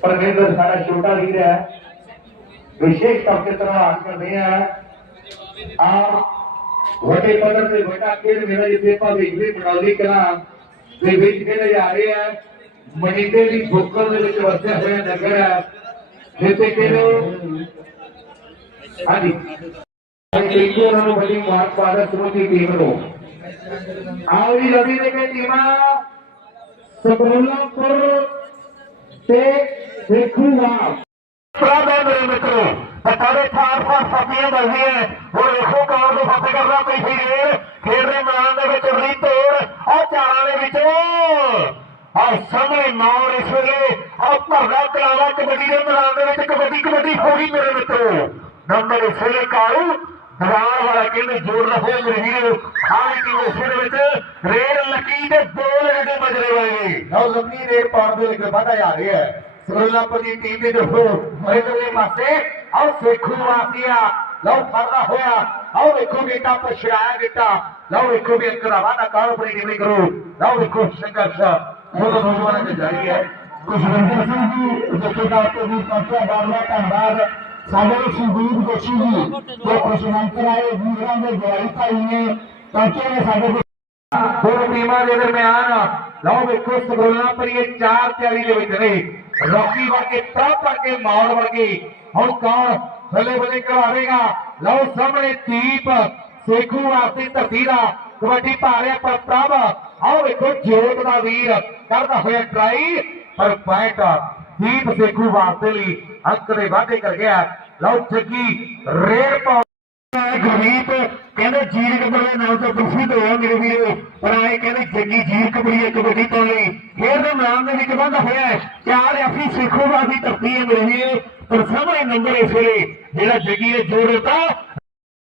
परमेंद्र सारा छोटा वीर है विशेष तौर पे धन्यवाद कर रहे हैं और ਵੱਡੇ ਪੱਧਰ ਤੇ ਵੱਡਾ ਖੇਡ ਮੇਰਾ ਜਿੱਥੇ ਭਾਵੇਂ ਵੀ ਬਣਾਉਲੀ ਕਰਾਂ ਦੇ ਵਿੱਚ ਖੇਡੇ ਜਾ ਰਹੇ ਆ ਮਨੀਤੇ ਦੀ ਬੁੱਕਰ ਦੇ ਵਿੱਚ ਵਸਿਆ ਹੋਇਆ ਨਗਰ ਹੈ ਜਿੱਥੇ ਕਿ ਹਾਂਜੀ ਇੱਕ ਉਹਨਾਂ ਨੂੰ ਬੜੀ ਮਾਰ ਪਾਦਾ ਸਮੂਹ ਟੀਮ ਨੂੰ ਆਓ ਜੀ ਰਵੀ ਦੇ ਕੇ ਟੀਮਾਂ ਸਬਰੁੱਲਾਪੁਰ ਤੇ ਦੇਖੂਗਾ। ਪ੍ਰਾਬੰਧ ਮੇਰੇ ਮਿੱਤਰੋ, ਬਟਾਲੇ ਥਾਰ ਫਾਰ ਸਾਪੀਆਂ ਦੱਸਦੀ ਹੁਣ ਵੇਖੋ ਕਾਰ ਨੂੰ ਫਤਿਹ ਕਰਨਾ ਪਈ ਸੀ ਗੇਰ ਖੇਡ ਦੇ ਮੈਦਾਨ ਦੇ ਵਿੱਚ ਰੀ ਤੋੜ ਆ ਚਾਰਾਂ ਦੇ ਵਿੱਚ। ਆ ਸਾਹਮਣੇ ਮਾਰ ਇਸ ਵੇਲੇ। ਆ ਭਰਦਾ ਕਲਾਵਾ ਕਬੱਡੀ ਦੇ ਮੈਦਾਨ ਦੇ ਵਿੱਚ ਕਬੱਡੀ ਕਬੱਡੀ ਹੋ ਗਈ ਮੇਰੇ ਮਿੱਤਰੋ। ਨੰਬਰ ਇਸ ਵੇਲੇ ਕਾਲੂ। ਹਜ਼ਾਰ ਵਾਲਾ ਕਹਿੰਦੇ ਜੋੜ ਰਹੋ ਮਰੀਓ ਖਾਲੀ ਦੀ ਸਿਰ ਵਿੱਚ ਰੇੜ ਲੱਕੀ ਤੇ ਬੋਲ ਦੇ ਬਜਰੇ ਵਾਲੀ ਲਓ ਲੰਮੀ ਰੇੜ ਪਾਰ ਦੇ ਲੱਗੇ ਵਾਧਾ ਆ ਰਿਹਾ ਹੈ। ਸੁਰਲਾਪਤੀ ਟੀਵੀ ਦੇ ਹੋ ਮਹਿਦਲੇ ਪਾਸੇ ਆਓ, ਸੇਖੂ ਵਾਸੀਆ ਲਓ ਫਰਦਾ ਹੋਇਆ। ਆਓ, ਵੇਖੋ ਬੇਟਾ ਪਰ ਸ਼ਰਾਇਆ ਦਿੱਤਾ ਲਓ, ਵੇਖੋ ਵੀ ਇੱਕ ਰਵਾਨਾ ਕਾਰੋਬਾਰੀ ਕਿਵੇਂ ਕਰੋ। ਲਓ, ਵੇਖੋ, ਸੰਘਰਸ਼ ਉਹਨਾਂ ਨੌਜਵਾਨਾਂ ਦੇ ਜਾਰੀ ਹੈ। ਕੁਝ ਬੰਦੇ ਸੀ ਜੀ ਜਿੱਥੇ ਦਾ ਤੋਂ ਵੀ ਪਾਸਾ ਬਾਰਵਾ ਧੰਨਵਾਦ। ਸਾਡੇ ਸੁਦੀਪ ਜੋਸ਼ੀ ਜੀ, ਜੋ ਖੁਸ਼ਮੰਤਰ ਆਏ ਵੀਰਾਂ ਦੇ ਜਵਾਈ ਭਾਈ ਨੇ ਪਹੁੰਚੇ ਨੇ ਸਾਡੇ ਕੋਲ ਟੀਮਾਂ ਦੇ ਦਰਮਿਆਨ, ਲਓ ਵੇਖੋ ਸਗੋਲਾ ਪਰ ਇਹ ਚਾਰ ਤਿਆਰੀ ਦੇ ਵਿੱਚ ਨੇ। ਰੌਕੀ ਵਰਗੇ ਪ੍ਰਭ ਵਰਗੇ ਮੌੜ ਵਰਗੇ। ਹੁਣ ਕੌਣ ਬੱਲੇ ਬੱਲੇ ਕਰਾਵੇਗਾ ਲਓ ਸਾਹਮਣੇ ਦੀਪ, ਸੇਖੂ ਵਾਸਤੇ ਧਰਤੀ ਦਾ ਕਬੱਡੀ ਪਾ ਰਿਹਾ ਪਰ ਪ੍ਰਭ ਆਓ ਵੇਖੋ ਜੋਤ ਦਾ ਵੀਰ, ਕਰਦਾ ਹੋਇਆ ਟਰਾਈ ਪਰ ਪੁਆਇੰਟ ਦੀਪ ਸੇਖੂ ਵਾਸਤੇ ਲਈ ਅੰਕ ਦੇ ਵਾਅਦੇ ਕਰ ਗਿਆ। ਲਓ ਜੱਗੀ ਰੇਡ ਪਾ ਗੁਰਮੀਤ। ਕਹਿੰਦੇ ਜੀਰ ਕਬੱਡੀ ਨਾਮ ਤੋਂ ਪ੍ਰਸਿੱਧ ਹੋਇਆ ਮੇਰੇ ਵੀਰੋ। ਪਰ ਆਏ ਕਹਿੰਦੇ ਜੱਗੀ ਜੀਰ ਕਬੱਡੀ ਕਬੱਡੀ ਤੋਂ ਲਈ। ਖੇਡ ਦੇ ਮੈਦਾਨ ਦੇ ਵਿੱਚ ਬੰਦਾ ਹੋਇਆ ਹੈ। ਚਾਰ ਐਫੀ ਸਿੱਖੋਵਾ ਧਰਤੀ ਹੈ ਮੇਰੇ ਵੀਰੋ। ਪਰ ਸਾਹਮਣੇ ਨੰਬਰ ਇਸ ਵੇਲੇ, ਜਿਹੜਾ ਜੱਗੀ ਨੇ ਜੋੜ ਦਿੱਤਾ।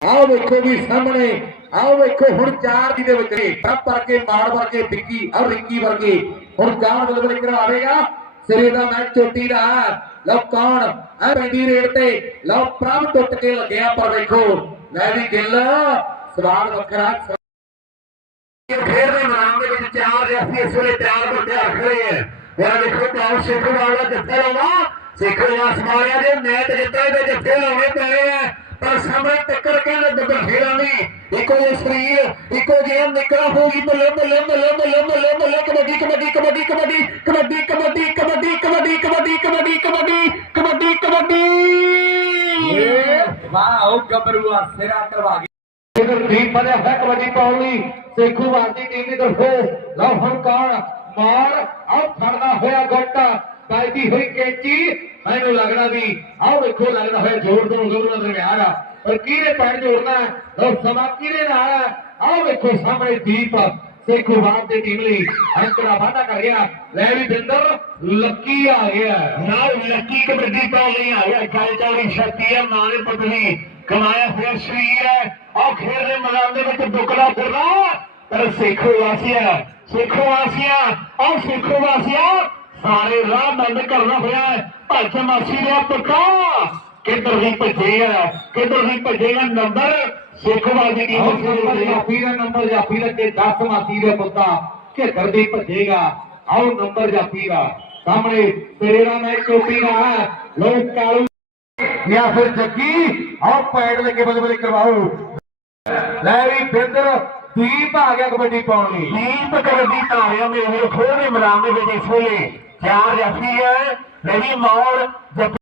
ਆਓ ਵੇਖੋ ਵੀ ਸਾਹਮਣੇ। ਆਓ ਵੇਖੋ ਹੁਣ ਚਾਰ ਦੀ ਦੇ ਵਿੱਚ ਨੇ। ਪ੍ਰਭ ਵਰਗੇ ਮਾੜ ਵਰਗੇ, ਵਿੱਕੀ ਔਰ ਰਿੱਕੀ ਵਰਗੇ। ਹੁਣ ਜਾਣ ਬਲਬਲ ਕਰਾਵੇਗਾ ਸਿਰੇ ਦਾ ਮੈਚ ਚੋਟੀ ਦਾ ਲਓ ਕੌਣ ਆ ਪੈਂਦੀ ਰੇਡ ਤੇ ਲਓ ਪ੍ਰਭ ਟੁੱਟ ਕੇ ਲੱਗਿਆ ਪਰ ਵੇਖੋ ਲੈ ਵੀ ਗਿੱਲ ਸਵਾਲ ਵੱਖਰਾ ਖੇਡ ਦੇ ਮੈਦਾਨ ਦੇ ਵਿੱਚ ਚਾਰ ਐਫੀ ਇਸ ਵੇਲੇ ਤਿਆਰ ਹੋ ਕੇ ਰੱਖ ਰਹੇ ਹੈ ਮੇਰਾ ਦੇਖੋ ਪਾਉ ਸਿੱਖੋ ਵਾਲਾ ਜੱਫੇ ਲਾਉਣਾ, ਸਿੱਖੋ ਵਾਸ ਮਾਰਿਆ ਦੇ ਮੈਚ ਜਿੱਤੇ ਦੇ ਜੱਫੇ ਲਾਉਣੇ ਪੈਣੇ ਆ। ਪਰ ਸਮੇਂ ਟੱਕਰ ਕੇ ਨਾ ਡੱਬਾ ਖੇੜਾ ਨਹੀਂ ਇੱਕੋ ਜਿਹਾ ਸਰੀਰ, ਇੱਕੋ ਜਿਹਾ ਨਿਕਲਾ ਹੋਗੀ ਬੱਲੇ ਬੱਲੇ ਬੱਲੇ ਬੱਲੇ ਬੱਲੇ ਬੱਲੇ ਕਬੱਡੀ ਕਬੱਡੀ ਕਬੱਡੀ ਕਬੱਡੀ ਕਬੱਡੀ ਕਬੱਡੀ ਕਬੱਡੀ ਵਾਹ ਗੱਭਰੂਆ ਸਿਰਾ ਕਰਵਾ ਗਿਆ ਇਧਰ ਟੀਮ ਬਣਿਆ ਹੈ ਕਬੱਡੀ ਪਾਉਣ ਲਈ, ਸੇਖੂ ਵਾਦੀ ਟੀਮ ਦੀ ਤਰਫੋਂ ਲਓ ਹੁਣ ਮਾਰ ਆਹ ਫੜਦਾ ਹੋਇਆ ਗੁੱਟ ਪਾਈਦੀ ਹੋਈ ਕੈਂਚੀ, ਮੈਨੂੰ ਲੱਗਦਾ ਵੀ ਆਹ ਵੇਖੋ ਲੱਗਦਾ ਹੋਇਆ ਜੋੜ ਦੋ ਗੱਭਰੂ ਦਰਮਿਆਨ ਆ। ਪਰ ਕਿਹਨੇ ਪੈਣ ਜੋੜਨਾ ਲਓ ਸਮਾਂ ਕਿਹਨੇ ਨਾਲ ਹੈ? ਵੇਖੋ ਸਾਹਮਣੇ ਦੀਪ, ਸੇਖੂ ਵਾਦ ਦੀ ਟੀਮ ਲਈ ਅੰਕੜਾ ਵਾਧਾ ਕਰ ਗਿਆ। ਲੈ ਵੀ ਬਿੰਦਰ, ਲੱਕੀ ਆ ਗਿਆ। ਨਾਲ ਲੱਕੀ ਕਬੱਡੀ ਪਾਉਣ ਲਈ ਆ ਗਿਆ। ਗੱਲ ਚਾਲੀ ਸ਼ਕਤੀ ਹੈ ਮਾਨੇ ਪਤਨੀ ਕਮਾਇਆ ਹੋਇਆ ਸਰੀਰ ਹੈ। ਆ ਖੇਡ ਦੇ ਮੈਦਾਨ ਦੇ ਵਿੱਚ ਬੁਕਲਾ ਫਿਰਦਾ ਪਰ ਸੇਖੋ ਵਾਸੀਆ ਸੇਖੋ ਵਾਸੀਆ ਆ ਸੇਖੋ ਵਾਸੀਆ ਸਾਰੇ ਰਾਹ ਬੰਦ ਕਰਨਾ ਹੋਇਆ ਹੈ। ਭੱਜ ਮਾਸੀ ਦਾ ਪੱਕਾ ਕਿੱਧਰ ਵੀ ਭੱਜੇ ਆ? ਕਿੱਧਰ ਵੀ ਭੱਜੇਗਾ ਨੰਬਰ ਸੇਖੋ ਵਾਸੀ ਦੀ ਜਾਫੀ ਦਾ ਨੰਬਰ ਜਾਫੀ ਦਾ ਤੇ 10 ਮਾਸੀ ਦੇ ਪੁੱਤਾ ਘੇਤਰ ਦੀ ਭੱਜੇਗਾ? ਆਓ ਨੰਬਰ ਜਾਫੀ ਦਾ। ਸਾਹਮਣੇ ਤੇਰਾ ਮੈਚ ਚੋਟੀ ਦਾ। ਲੋਕ ਕਾਲੂ ਜਾਂ ਫਿਰ ਜੱਗੀ, ਆਓ ਪੈਡ ਲੈ ਕੇ ਬਲੇ ਬਲੇ ਕਰਵਾਓ। ਲੈ ਵੀ ਬਿੰਦਰ, ਦੀਪ ਆ ਗਿਆ ਕਬੱਡੀ ਪਾਉਣ ਲਈ। ਦੀਪ ਕਬੱਡੀ ਧਾਰਿਆ ਮੇਰੇ ਖੋਹ ਦੇ ਮੈਦਾਨ ਦੇ ਵਿੱਚ ਇਸ ਵੇਲੇ ਚਾਰ ਜਾਫੀ ਹੈ। ਰਵੀ ਮੌੜ ਜੱਫੀ